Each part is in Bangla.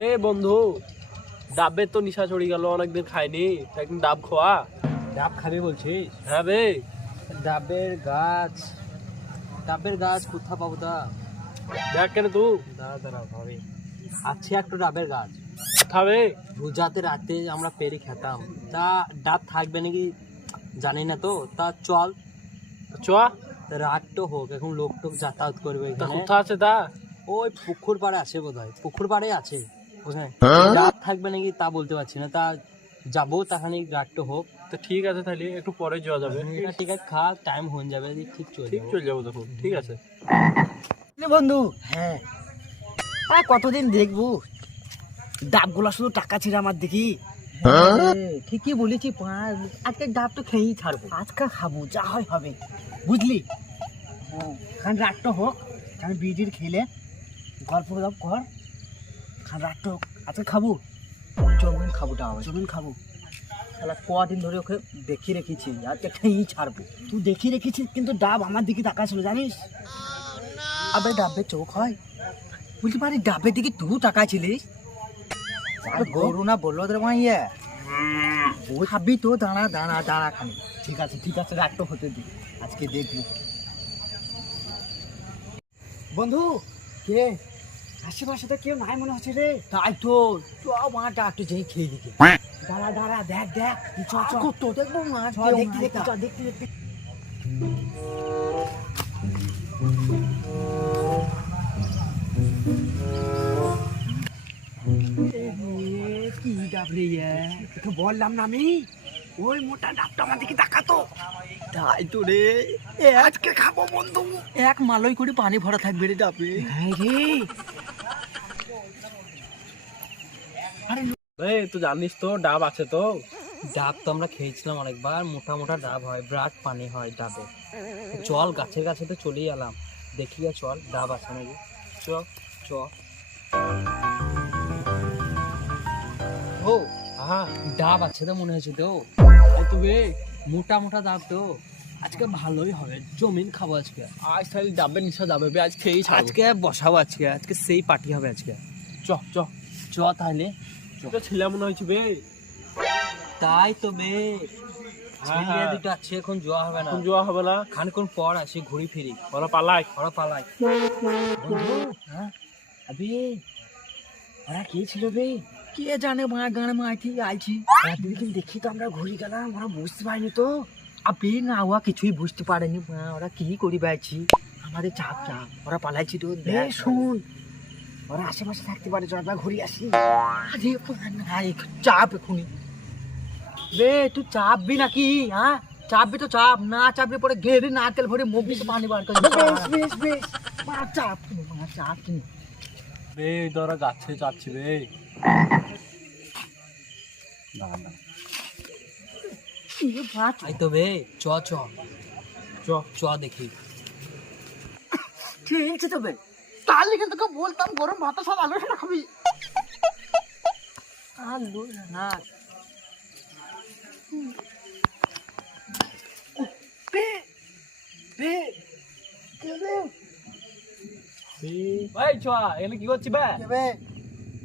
এ বন্ধু, ডাবের তো নিশা চড়ে গেল, অনেকদিন খাইনি, একদিন ডাব খোয়া। ডাব খাবি বলছিস? হ্যাঁ বে। ডাবের গাছ, ডাবের গাছ কোথা পাবো তা? দেখ কেন তুই দাঁড়া ভাবে, আছে একটা ডাবের গাছ। খাবে? রোজাতে রাতে আমরা পেরে খেতাম, তা ডাব থাকবে নাকি জানি না তো। তা চল, চ। রাত তো হোক, এখন লোক টোক যাতায়াত করবে তা এখানে। কোথা আছে তা? ওই পুকুর পাড়ে আছে বোধ হয়, পুকুর পাড়ে আছে বুঝলেন। ডাব থাকবে নাকি তা বলতে পারছি না, তা যাবো তাখানে রাত তো হোক। তো ঠিক আছে, তাহলে একটু পরে যাওয়া যাবে। ঠিক আছে, খা, টাইম হয়ে যাবে, ঠিক চলে ঠিক যাবো। চলে যাবো তখন, ঠিক আছে। বন্ধু, হ্যাঁ, আর কতদিন দেখবো ডাবগুলা শুধু টাকা ছিল আমার দেখি। ঠিকই বলেছি, আজকে ডাব তো খেয়েই ছাড়বো। আজকে খাবো, যা হয় হবে, বুঝলি। খান রাতটা হোক, আমি বিড়ির খেলে গল্প গল্প কর। খান রাতটা হোক, আজকে খাবো, চলুন খাবো ডাব, চলুন খাবো। শালা কদিন ধরে ওকে দেখিয়ে রেখেছি, আজকে খেয়েই ছাড়বো। তুই দেখি রেখেছিস, কিন্তু ডাব আমার দিকে তাকাইছিল জানিস। আবে ডাবের চোখ হয়, বুঝতে পারি ডাবের দিকে তুই তাকাইছিলিস। গরু না বললো তোর মাইয়া, খাবি তো, দাঁড়া দাঁড়া দাঁড়া খানি। ঠিক আছে ঠিক আছে, রাতটা হতে দি, আজকে দেখবো। বন্ধু, কে? আশেপাশে তো কেউ নাই মনে হচ্ছে রে। তাই তো, চ মাটা একটু যেই খেয়ে দিকে। দাঁড়া দাঁড়া, দেখ দেখ, চ চ তো দেখবো না, চ, দেখতে দেখতে চ, দেখতে দেখতে। কি ডাব রে? তোকে বললাম না আমি, ওই মোটা ডাবটা আমার দিকে তাকাতো। তাই তো রে, আজকে খাবো বন্ধু। এক মালই করে পানি ভরা থাকবে রে ডাবে। হ্যাঁ রে, এই তুই জানিস তো ডাব আছে তো? ডাব তো আমরা খেয়েছিলাম অনেকবার, মোটা মোটা ডাব হয়, বিরাট পানি হয় ডাবে। চল গাছের কাছে তো চলেই এলাম, দেখি গে, চল ডাব আছে নাকি। চ চ। ও হ্যাঁ, ডাব আছে তো মনে হচ্ছে তো, এই তো বে। মোটা মোটা ডাব তো। আজকে ভালোই হবে, জমিন খাবো আজকে। আজ তাহলে ডাবের নিশা যাবে বে, আজ খেয়েই ছাড়বো। আজকে বসাবো, আজকে আজকে সেই পার্টি হবে আজকে। চ চ। চ তাহলে। তো ছেলে মনে হয়েছে বে। তাই তো বে, হ্যাঁ, ছেলে হ্যাঁ। দুটো আছে, এখন যাওয়া হবে না, এখন যাওয়া হবে না, খানিকক্ষণ পর আসি, ঘুরি ফিরি, ওরা পালাই। ওরা পালাই। বন্ধু, হ্যাঁ, আবে ওরা কে ছিল বে? কে জানে, মা গানে মাইছি আইছি। দুই দিন দেখি তো আমরা ঘুরে গেলাম, ওরা বুঝতে পারিনি তো। আবে না, ওরা কিছুই বুঝতে পারেনি, ওরা কি করি বেড়াচ্ছি। আমাদের চাপ চাপ, ওরা পালাইছি তো। বে শুন, ওরা আশেপাশে থাকতে পারে, চল আমরা ঘুরে আসি। আরে চাপ এখনই। বে তুই চাপবি নাকি? হ্যাঁ, চাপবি তো চাপ, না চাপবি পরে ঘেরে নারকেল ভরে মুখ দিয়ে পানি বার করে দিবি। বেশ বেশ বেশ, মা চাপ তুমি, মা চাপ তুমি। বে এই তো ওরা যাচ্ছে, যাচ্ছি বে। এই তো বে, চ চ চ। চ দেখি। ঠিক আছে তো বে, তাহলে কিন্তু তোকে বলতাম গরম ভাত সব আলু সেটা খাবি। আলু না, বে বে কে বে? ভাই চ, এখানে কি করছি বে? কে বে?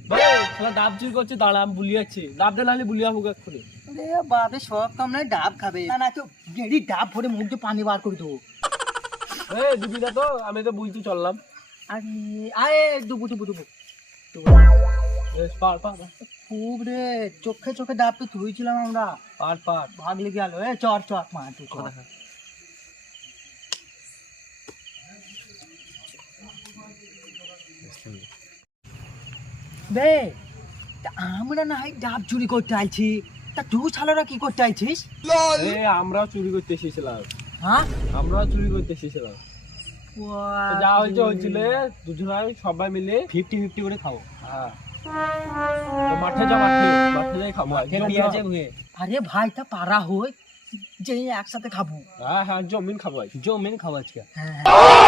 ভাই খেলা ডাব চুরি করছে, দাঁড়া আমি বুলিয়ে যাচ্ছি। ডাব দিলে বুলিয়ে হোক এক্ষুনি। রে বাপে, সব কাম নাই, ডাব খাবে না, না তো গেড়ি ডাব ভরে মুখ দিয়ে পানি বার করে দেবো। এই দিবি না তো, আমি তো বুঝতে চললাম। আরে আয়, দুবু দুবু দুবু বেশ, পার পার পার। খুব রে, চোখে চোখে ডাব তো ধুইছিলাম আমরা, পার পার। ভাগ লেগে গেল। এ চট চট মা, তুই চট। বে, তা আমরা না হয় ডাব চুরি করতে আইছি, তা তুই ছালারা কি করতে আইছিস? এই আমরাও চুরি করতে এসেছিলাম, হ্যাঁ, আমরাও চুরি করতে এসেছিলাম। তো যা হয়েছে হয়েছিল, দুজনাই সবাই মিলে 50-50 করে খাবো। হ্যাঁ, তো মাঠে যা, মাঠে মাঠে যাই খাবো। পেঁয়াজে ভুয়ে আরে ভাই, তা পারা হই যে একসাথে খাবো। হ্যাঁ হ্যাঁ, জমিন খাবো আজ। জমিন খাবো আজকে। হ্যাঁ হ্যাঁ,